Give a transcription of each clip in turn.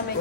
Dame.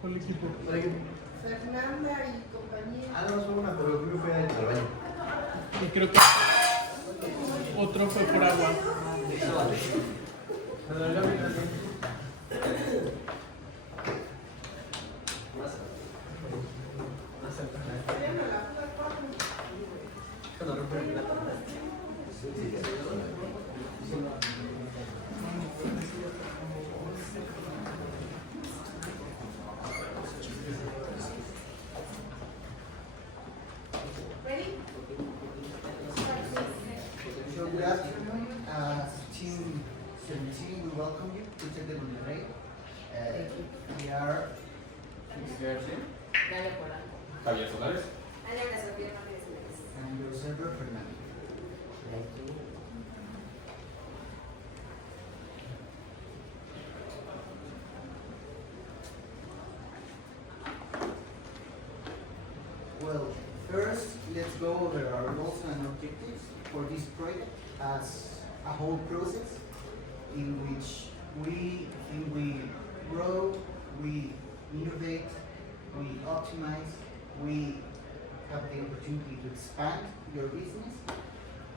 ¿Cuál equipo? Fernando y compañía. Ah, no, solo una, pero creo que fue al baño. Y creo que otro fue por agua. So good afternoon, Team 17, we welcome you to take the Monterrey. We are García, Nadia, Polanco. Javier Solares. Sofia, Martinez. and your server Fernando. Well, first, let's go over our goals and objectives for this project as a whole process in which we think we grow, we innovate, we optimize, we have the opportunity to expand your business,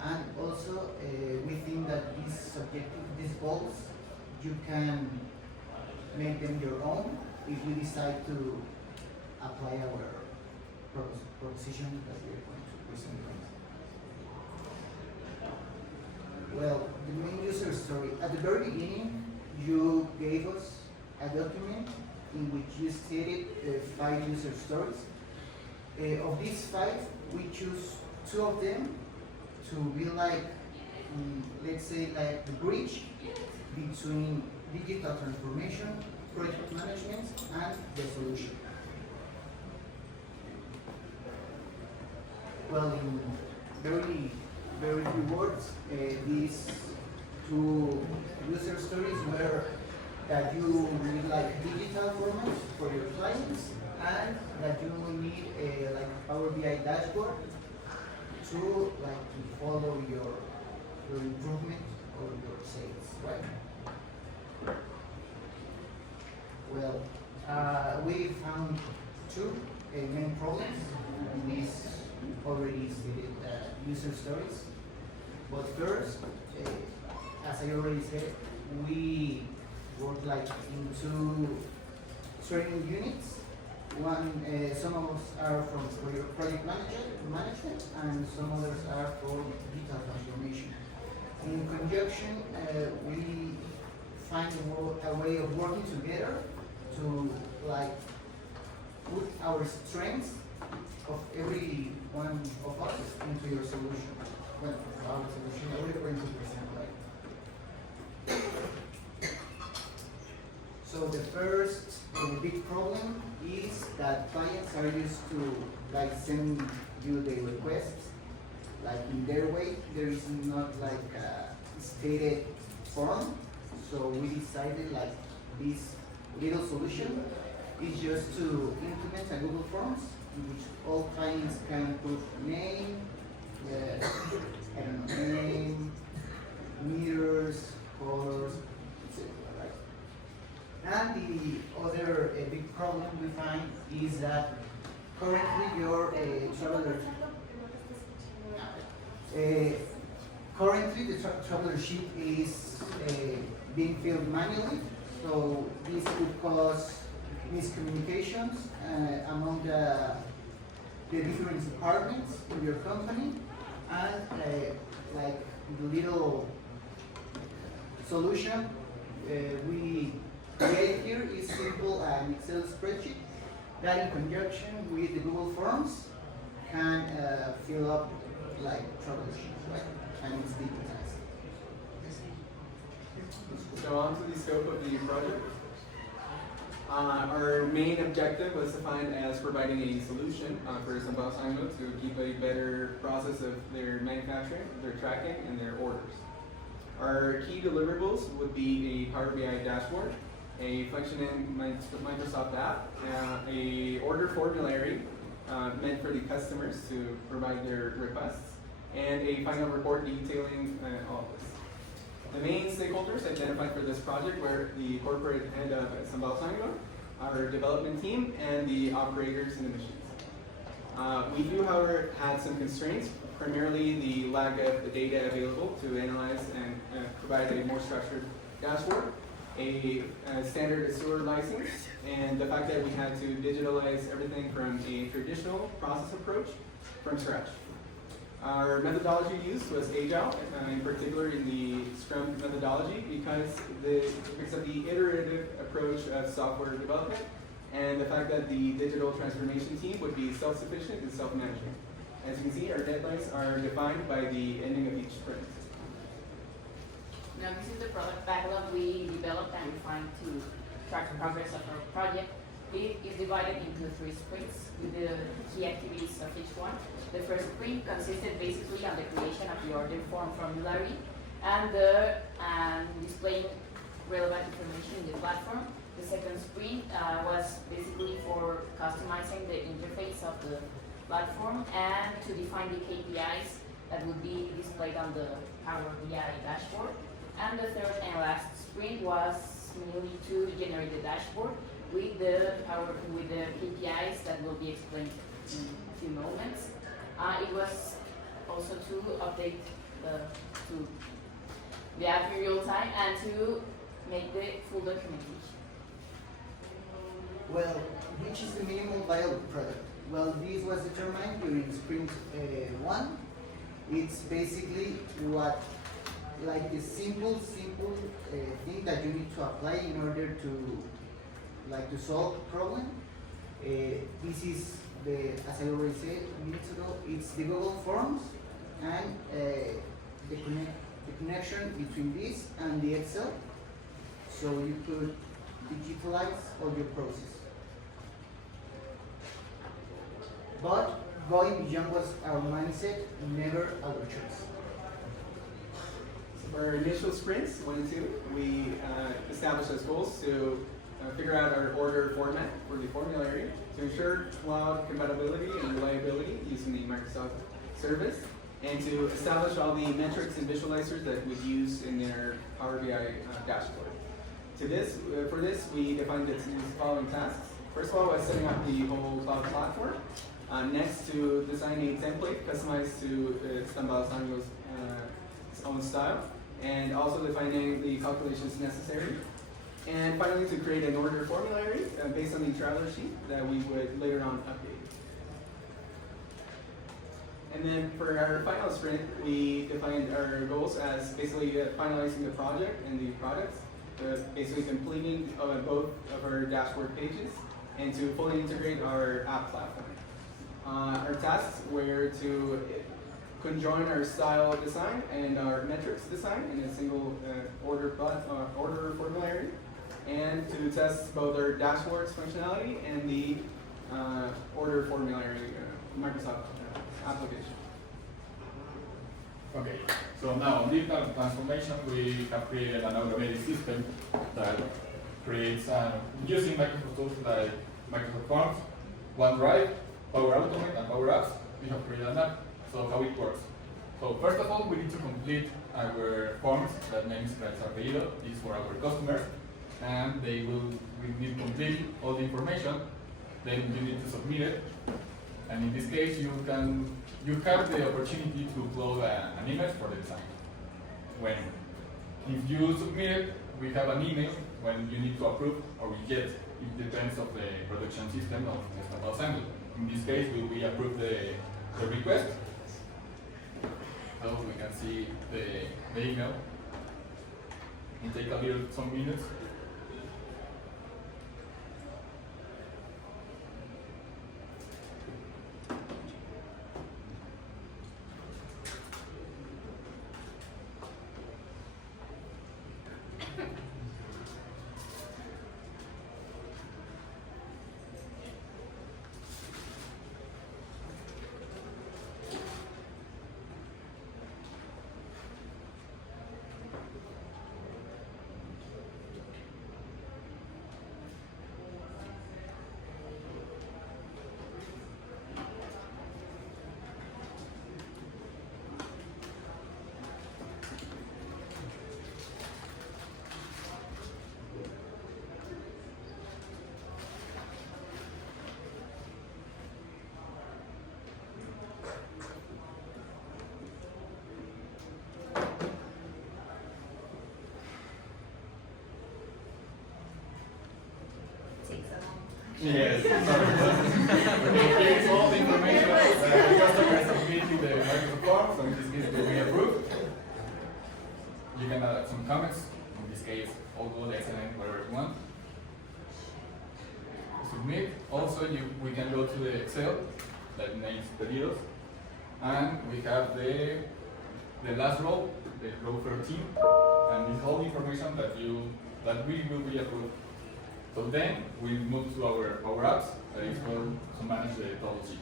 and also we think that these objectives, these goals, you can make them your own if we decide to apply our proposition that we are going to present. Well, the main user story. At the very beginning, you gave us a document in which you stated 5 user stories. Of these 5, we choose 2 of them to be like, let's say, like the bridge between digital transformation, project management, and the solution. Well, in very few words, these 2 user stories were that you need like digital formats for your clients, and that you will need a like Power BI dashboard to follow your improvement or your sales, right? Well, we found 2 main problems in these already stated user stories. But first, as I already said, we work like into training units. Some of us are from project management, and some others are for digital transformation. In conjunction, we find a way of working together to like put our strengths of every one of us into your solution. Well, our solution, we're going to present like. So the first big problem is that clients are used to like send you the requests like in their way. There is not like a stated form. So we decided like this little solution is just to implement a Google Forms in which all clients can put name, I don't know, name, meters, colors, etc. Right? And the other big problem we find is that currently your traveler sheet is being filled manually, so this could cause miscommunications among the different departments in your company, and like the little solution we create here is simple an Excel spreadsheet that in conjunction with the Google Forms can fill up like travel sheets, right? And it's digitized. So on to the scope of the project. Our main objective was defined as providing a solution for some Balsamo to keep a better process of their manufacturing, their tracking, and their orders. Our key deliverables would be a Power BI dashboard, a functioning Microsoft app, a order formulary meant for the customers to provide their requests, and a final report detailing all of this. The main stakeholders identified for this project were the corporate head of Sambal Sanglo, our development team, and the operators in the machines. We do, however, had some constraints, primarily the lack of the data available to analyze and provide a more structured dashboard, a standard Azure license, and the fact that we had to digitalize everything from a traditional process approach from scratch. Our methodology used was Agile, in particular in the Scrum methodology, because of the iterative approach of software development and the fact that the digital transformation team would be self-sufficient and self-managing. As you can see, our deadlines are defined by the ending of each sprint. Now this is the product backlog we developed and refined to track the progress of our project. It is divided into 3 sprints with the key activities of each one. The first sprint consisted basically on the creation of the order form formulary and displaying relevant information in the platform. The second sprint was basically for customizing the interface of the platform and to define the KPIs that would be displayed on the Power BI dashboard. And the third and last sprint was merely to generate the dashboard with the KPIs that will be explained in a few moments. It was also to update to the app in real time and to make the full documentation. Well, which is the minimum viable product? Well, this was determined during sprint 1. It's basically like the simple thing that you need to apply in order to solve the problem. This is as I already said minutes ago, it's the Google Forms and the connection between this and the Excel, so you could digitalize all your process. But going beyond was our mindset, never our choice. So for our initial sprints, 1 and 2, we established as goals to figure out our order format for the formulary, to ensure cloud compatibility and reliability using the Microsoft service, and to establish all the metrics and visualizers that we'd use in their Power BI dashboard. For this, we defined these following tasks. First of all, was setting up the whole cloud platform. Next, to design a template customized to Stambal Sango's own style, and also defining the calculations necessary. And finally, to create an order formulary based on the traveler sheet that we would later on update. And then for our final sprint, we defined our goals as basically finalizing the project and the products, basically completing both of our dashboard pages, and to fully integrate our app platform. Our tasks were to conjoin our style design and our metrics design in a single order formulary, and to test both our dashboards functionality and the order formulary Microsoft application. Okay, so now on digital transformation, we have created an automated system that creates, using Microsoft tools like Microsoft Forms, OneDrive, Power Automate, and Power Apps. We have created an app. So how it works. So first of all, we need to complete our forms that names García apellido is for our customers, and we need to complete all the information. Then you need to submit it, and in this case, you have the opportunity to upload an image for the design. If you submit it, we have an email when you need to approve or reject. It depends on the production system of the Stambal Assembly. In this case, we approve the request. So we can see the email. It will take some minutes. Yes, sorry. Okay, here's all the information that the customer submitted to the Microsoft form, so in this case it will be approved. You can add some comments, in this case, all good, excellent, whatever you want. Submit. Also, we can go to the Excel that names the deals, and we have the last row, the row 13, and this whole information that we will be approved. So then we move to our Power Apps that is going to manage the total sheet.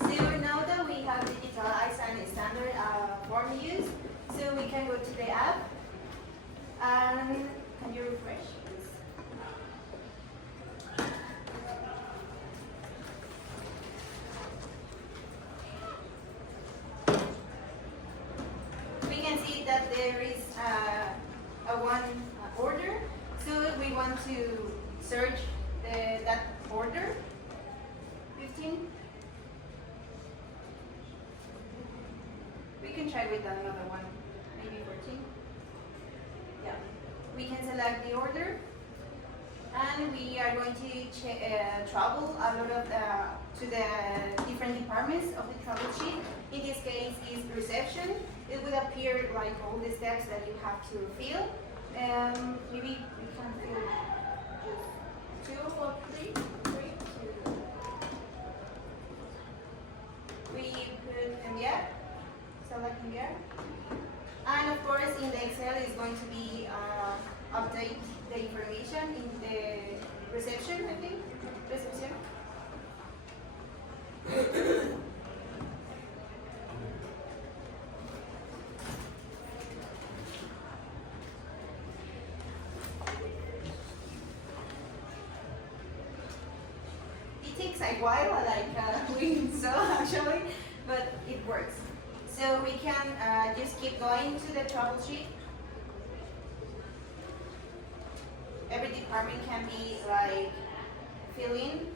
So now that we have digitalized and standard form use, so we can go to the app and can you refresh, please? We can see that there is a one order. So if we want to search that order, 15. We can try with another one, maybe 14. Yeah. We can select the order, and we are going to travel a lot of to the different departments of the travel sheet. In this case, is reception. It would appear like all the steps that you have to fill. Maybe we can fill just 2 or 3. 3, 2. We put enviar. Select here. And of course in the Excel is going to be update the information in the reception, I think. Reception. It takes a while, like we saw actually, but it works. So we can just keep going to the travel sheet. Every department can be like fill in.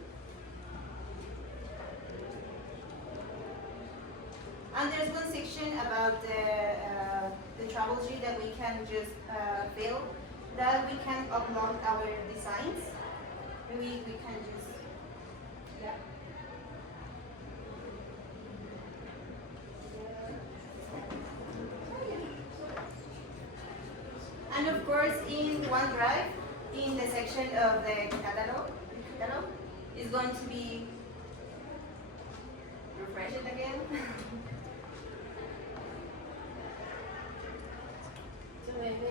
And there's one section about the travel sheet that we can just fill, that we can upload our designs. We can just, yeah. And of course, in OneDrive, in the section of the catalog is going to be, refresh it again.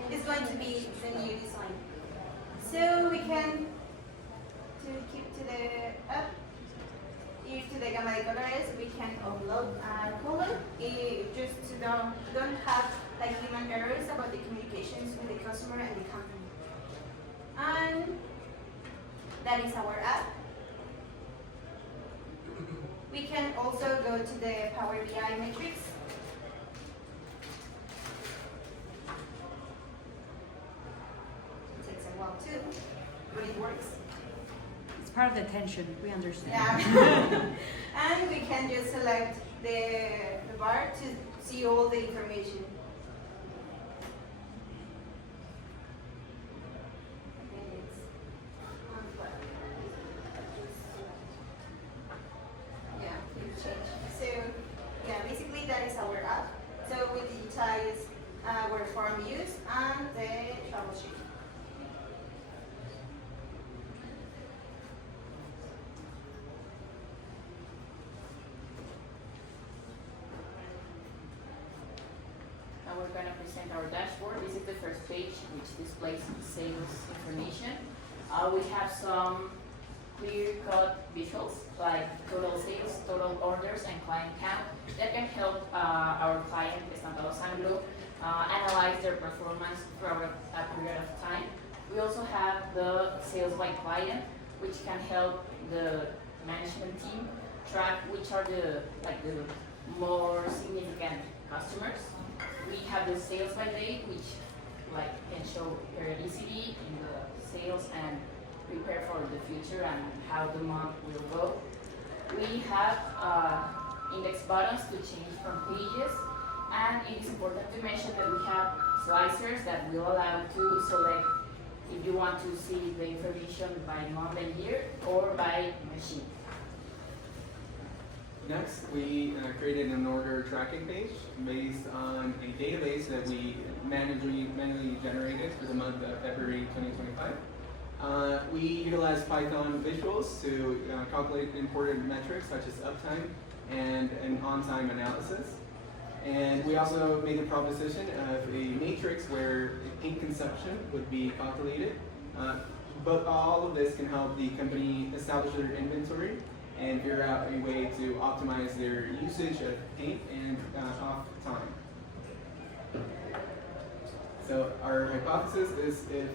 It's going to be the new design. So we can, to keep to the up, here to the gamma de colores, we can upload a color, just to don't have like human errors about the communications with the customer and the company. And that is our app. We can also go to the Power BI matrix. It takes a while too, but it works. It's part of the tension, we understand. Yeah. And we can just select the bar to see all the information. So, yeah, basically that is our app. So we digitize our form use and the travel sheet. Now we're going to present our dashboard. This is the first page, which displays sales information. We have some clear-cut visuals like total sales, total orders, and client count that can help our client, Estampados Anglo, analyze their performance throughout a period of time. We also have the sales by client, which can help the management team track which are the more significant customers. We have the sales by date, which can show periodicity in the sales and prepare for the future and how the month will go. We have index buttons to change from pages And it is important to mention that we have slicers that will allow you to select if you want to see the information by month and year or by machine. Next, we created an order tracking page based on a database that we manually generated for the month of February 2025. We utilized Python visuals to calculate important metrics such as uptime and an on-time analysis. And we also made the proposition of a matrix where paint consumption would be calculated. But all of this can help the company establish their inventory and figure out a way to optimize their usage of paint and off time. So our hypothesis is if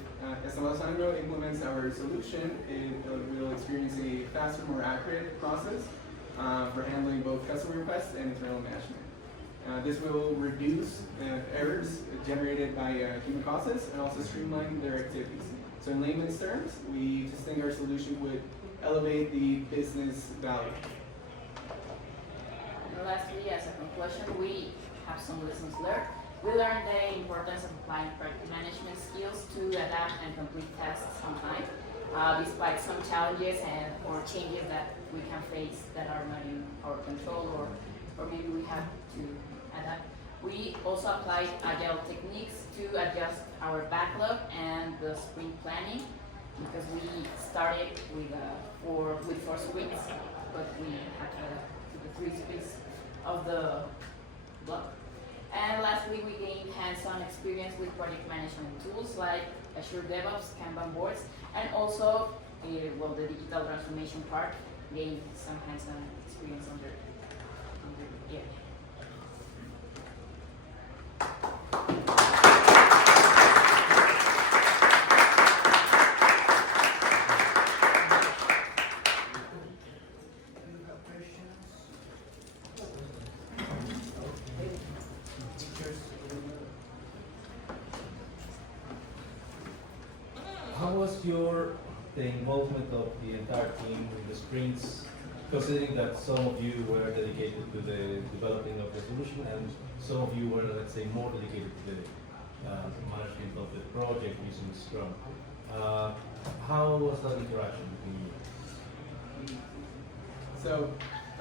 Sangro implements our solution, it will experience a faster, more accurate process for handling both customer requests and internal management. This will reduce errors generated by human causes and also streamline their activities. So in layman's terms, we just think our solution would elevate the business value. And lastly, as a conclusion, we have some lessons learned. We learned the importance of applying project management skills to adapt and complete tasks on time, despite some challenges or changes that we can face that are not in our control or maybe we have to adapt. We also applied agile techniques to adjust our backlog and the sprint planning because we started with 4 sprints, but we had to the 3 sprints of the block. And lastly, we gained hands-on experience with project management tools like Azure DevOps, Kanban boards, and also, the digital transformation part gained some hands-on experience under yeah. How was the involvement of the entire team in the sprints, considering that some of you were dedicated to the developing of the solution and some of you were, let's say, more dedicated to the management of the project using Scrum? How was that interaction between you? So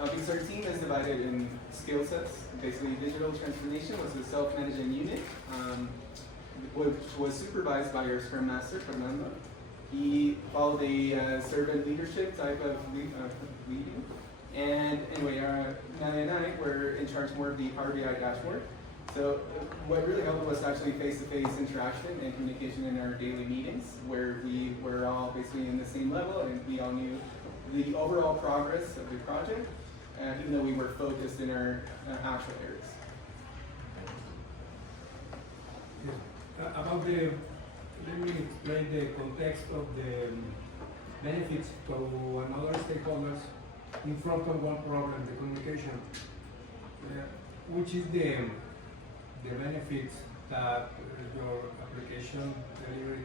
because our team is divided in skill sets, basically digital transformation was a self-managing unit, which was supervised by our Scrum Master, Fernando. He followed a servant leadership type of leading. And anyway, Nadia and I were in charge more of the Power BI dashboard. So what really helped was actually face-to-face interaction and communication in our daily meetings, where we were all basically in the same level and we all knew the overall progress of the project, even though we were focused in our actual areas. About the, let me explain the context of the benefits to another stakeholders in front of one problem, the communication, which is the benefits that your application delivery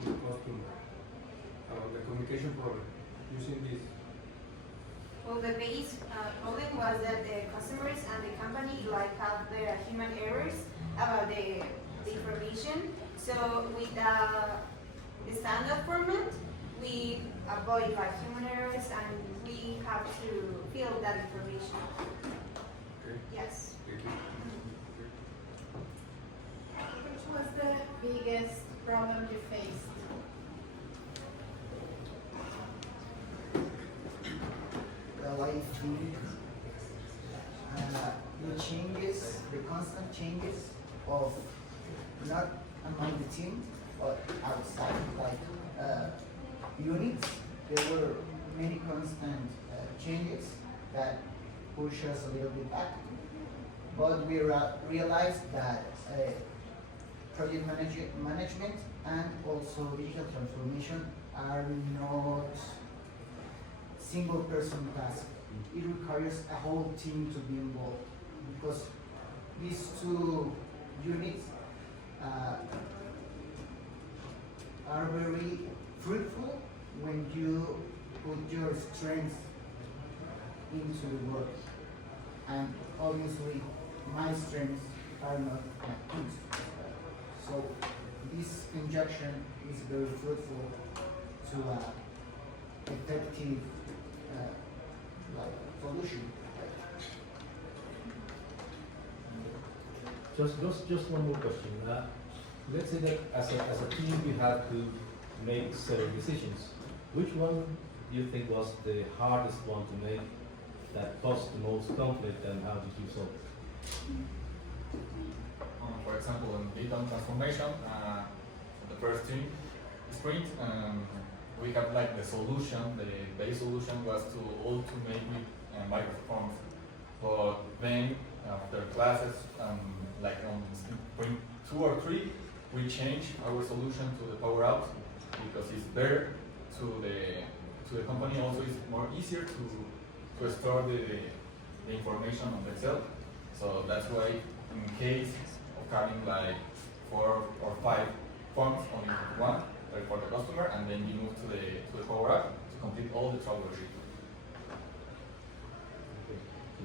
to the customer, the communication problem using this. Well, the base problem was that the customers and the company have the human errors about the information. So with the standard format, we avoid human errors and we have to fill that information. Okay. Yes. Which was the biggest problem you faced? Well, I think the changes, the constant changes of not among the team, but outside, units, there were many constant changes that push us a little bit back. But we realized that project management and also digital transformation are not single person task. It requires a whole team to be involved because these two units are very fruitful when you put your strengths into the work. And obviously my strengths are not used. So this conjunction is very fruitful to effective solution. Just one more question. Let's say that as a team you had to make several decisions. Which one do you think was the hardest one to make, that caused the most conflict, and how did you solve it? For example, in data transformation, the first team sprint, we have like the solution, the base solution was to automate microforms. But then after classes, like on sprint 2 or 3, we change our solution to the power out because it's better to the company. Also, it's more easier to store the information on Excel. So that's why in case of having like 4 or 5 forms, only one for the customer, and then you move to the power up to complete all the troubleshooting.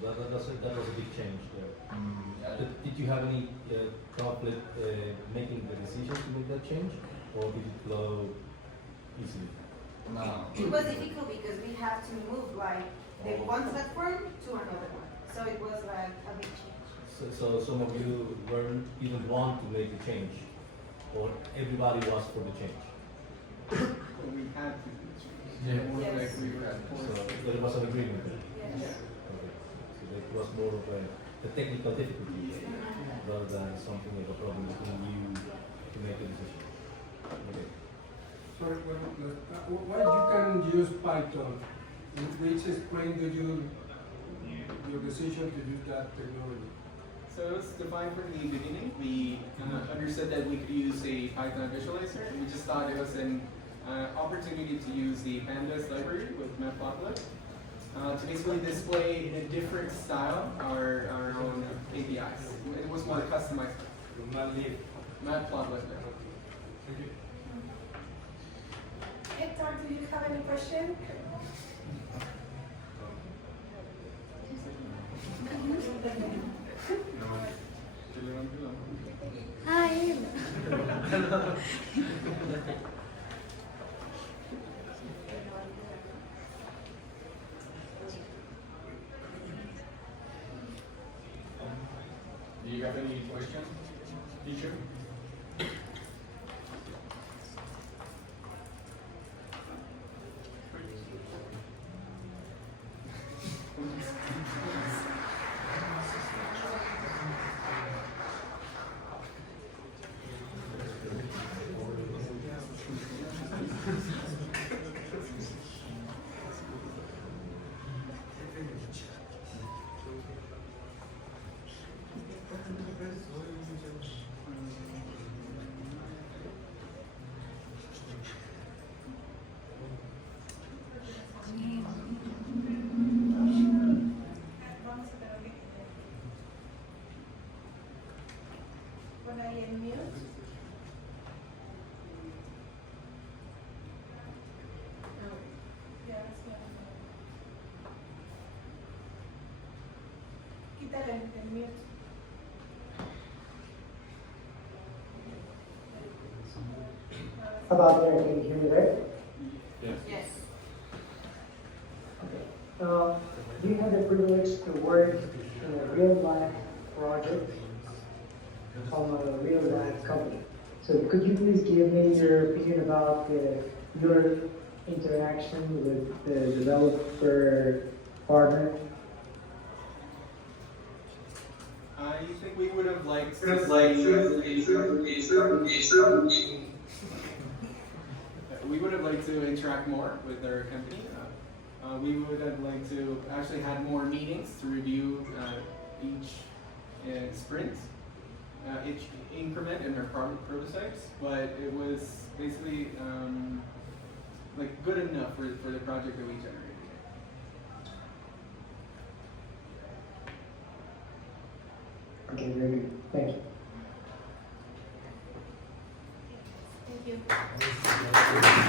So that was a big change there. Did you have any conflict making the decision to make that change, or did it flow easily? No. It was difficult because we had to move like the one platform to another one. So it was like a big change. So some of you weren't even want to make the change, or everybody was for the change. But we had to do the change. Yeah. More Yes. like we were So there was an agreement. Yes. Okay. So it was more of a technical difficulty rather than something of a problem between you to make a decision. Okay. Sorry, why you can use Python? In which explain to you your decision to use that technology? So it was defined from the beginning. We understood that we could use a Python visualizer, and we just thought it was an opportunity to use the pandas library with Matplotlib to basically display in a different style our own APIs. It was more customized. Matplotlib. Thank you. Hector, do you have any question? Hi. Do you have any questions, teacher? When I unmute. Yeah, that's good. Quítale el mute. How about there? Can you hear me there? Yes. Yes. Do you have the privilege to work in a real life project from a real life company? So could you please give me your opinion about your interaction with the developer partner? I think we would have liked we would have liked to interact more with our company. We would have liked to actually had more meetings to review each sprint, each increment in our prototypes, but it was basically like good enough for the project that we generated. Okay, very good. Thank you. Thank you.